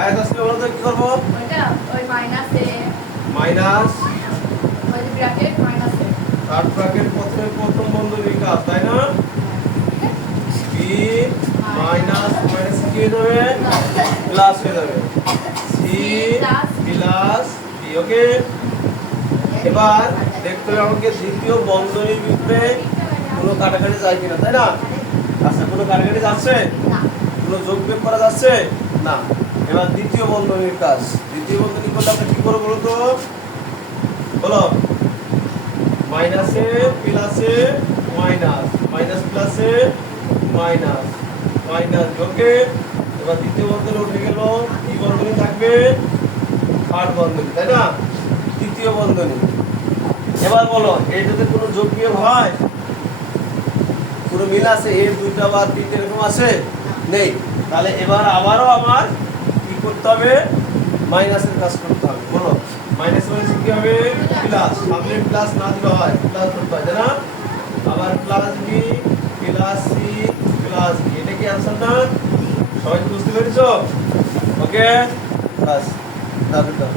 আয়াত আসলে বলো তো কি করবো? ওইটা ওই মাইনাস এ মাইনাস ওই ব্র্যাকেট মাইনাস এ থার্ড ব্র্যাকেট প্রথম বন্ধনীর কাজ, তাই না? বি মাইনাস মাইনাস কি হয়ে যাবে? প্লাস হয়ে যাবে। C plus B. ওকে, এবার দেখতে হবে আমাকে দ্বিতীয় বন্ধনীর ভিতরে কোনো কাটাকাটি যায় কিনা, তাই না? আচ্ছা, কোনো কাটাকাটি যাচ্ছে? না কোনো যোগ বিয়োগ করা যাচ্ছে না। এবার দ্বিতীয় বন্ধনীর কাজ। দ্বিতীয় বন্ধনী করলে আমরা কি করবো বলো তো? বলো। মাইনাসে প্লাসে মাইনাস, মাইনাস প্লাসে মাইনাস, মাইনাস। ওকে, এবার দ্বিতীয় বন্ধনী উঠে গেল, কি বন্ধনী থাকবে? থার্ড বন্ধনী, তাই না? তৃতীয় বন্ধনী। এবার বলো, এইটাতে কোনো যোগ বিয়োগ হয়? পুরো মিল আছে? এর দুইটা বা তিনটে এরকম আছে? নেই। তাহলে এবার আবারও আমার কি করতে হবে? মাইনাসের কাজ করতে হবে। বলো, মাইনাস মাইনাস কি হবে? প্লাস। সামনে প্লাস না দিলে হয়, প্লাস করতে হয়, তাই না? আবার plus B plus C plus B, এটা কি অ্যান্সার না? সবাই কি বুঝতে পেরেছো? ওকে, বাস, দাও দাও।